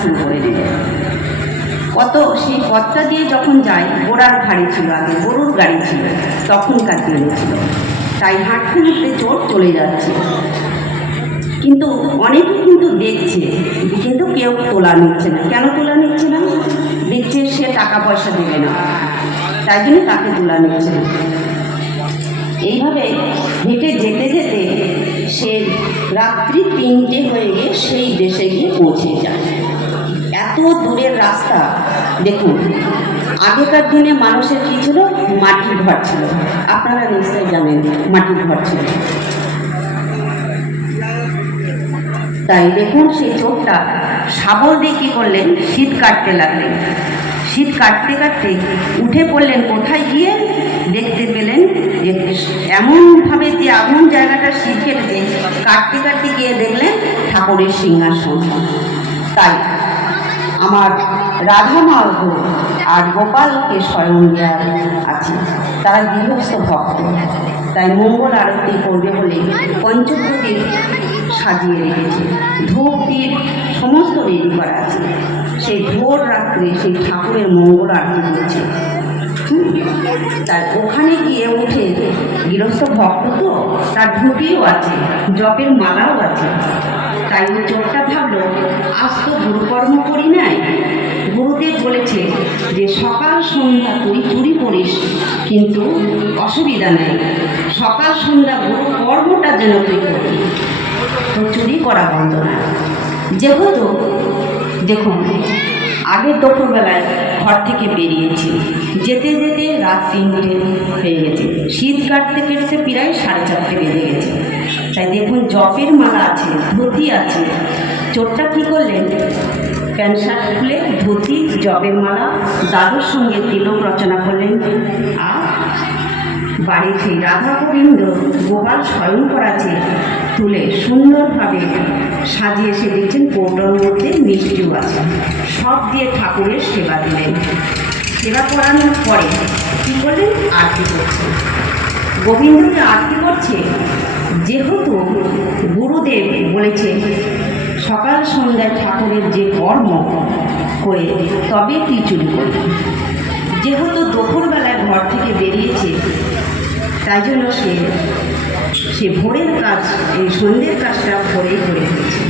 শুরু করে দিল। কত সেই পথটা দিয়ে যখন যায়, ঘোড়ার গাড়ি ছিল, আগে গরুর গাড়ি ছিল, তখনকার দিনে ছিল, তাই হাঁটতে হাঁটতে চোর চলে যাচ্ছে। কিন্তু অনেকে কিন্তু দেখছে, কিন্তু কেউ তোলা নিচ্ছে না। কেন তোলা নিচ্ছে না? দেখছে সে টাকা পয়সা দেবে না, তাই জন্য তাকে তোলা নিচ্ছে না। এইভাবে হেঁটে যেতে যেতে সে রাত্রি 3টে হয়ে গিয়ে সেই দেশে গিয়ে পৌঁছে যায়। এত দূরের রাস্তা। দেখুন, আগেকার দিনে মানুষের কী ছিল? মাটির ঘর ছিল। আপনারা নিশ্চয়ই জানেন মাটির ঘর ছিল। তাই দেখুন, সেই চোরটা শাবল দিয়ে কী করলেন? শীত কাটতে লাগলেন। শীত কাটতে কাটতে উঠে পড়লেন। কোথায় গিয়ে দেখতে পেলেন যে এমনভাবে যে এমন জায়গাটা শীত কেটেছে, কাটতে কাটতে গিয়ে দেখলেন ঠাকুরের সিংহাসন। তাই আমার রাধা মাধব আর গোপালকে স্বয়ং দেওয়া আছে, তারা গৃহস্থ ভক্ত। তাই মঙ্গল আরতি করবে বলে পঞ্চপ্রদীপ সাজিয়ে রেখেছে, ধূপ দ্বীপ সমস্ত রেডি করা আছে। সেই ভোর রাত্রে সেই ঠাকুরের মঙ্গল আরতি করছে। তাই ওখানে গিয়ে উঠে, গৃহস্থ ভক্ত তো, তার ধূপিও আছে, জপের মালাও আছে। তাই ওই চোরটা ভাবলো, আজ তো গুরুকর্ম করি নাই, গুরুদেব বলেছে যে সকাল সন্ধ্যা তুই চুরি করিস, কিন্তু অসুবিধা নেই, সকাল সন্ধ্যা গুরু কর্মটা যেন তুই করবি, তো চুরি করা বন্ধ না। যেহেতু দেখুন, আগের দুপুরবেলায় ঘর থেকে বেরিয়েছি, যেতে যেতে রাত 3টে হয়ে গেছে, শীত কাটতে কেটে প্রায় 4:30 বেজে গেছে। তাই দেখুন, জপের মালা আছে, ধুতি আছে। চোরটা কী করলেন? প্যান্ট শার্ট খুলে ধুতি, জপের মালা, দাদুর সঙ্গে তিলক রচনা করলেন। আর বাড়ির সেই রাধা গোবিন্দ গোপাল স্বয়ংকর আছে তুলে সুন্দরভাবে সাজিয়ে সে দেখছেন কৌটোর মধ্যে মিষ্টিও আছে, সব দিয়ে ঠাকুরের সেবা দিলেন। সেবা করানোর পরে কী করলেন? আরতি করছে, গোবিন্দকে আরতি করছে। যেহেতু গুরুদেব বলেছে সকাল সন্ধ্যায় ঠাকুরের যে কর্ম করে তবে তুই চুরি করবি, যেহেতু দুপুরবেলায় ঘর থেকে বেরিয়েছে, তাই জন্য সে ভোরের কাজ, এই সন্ধ্যের কাজটা ভোরেই করে ফেলেছে।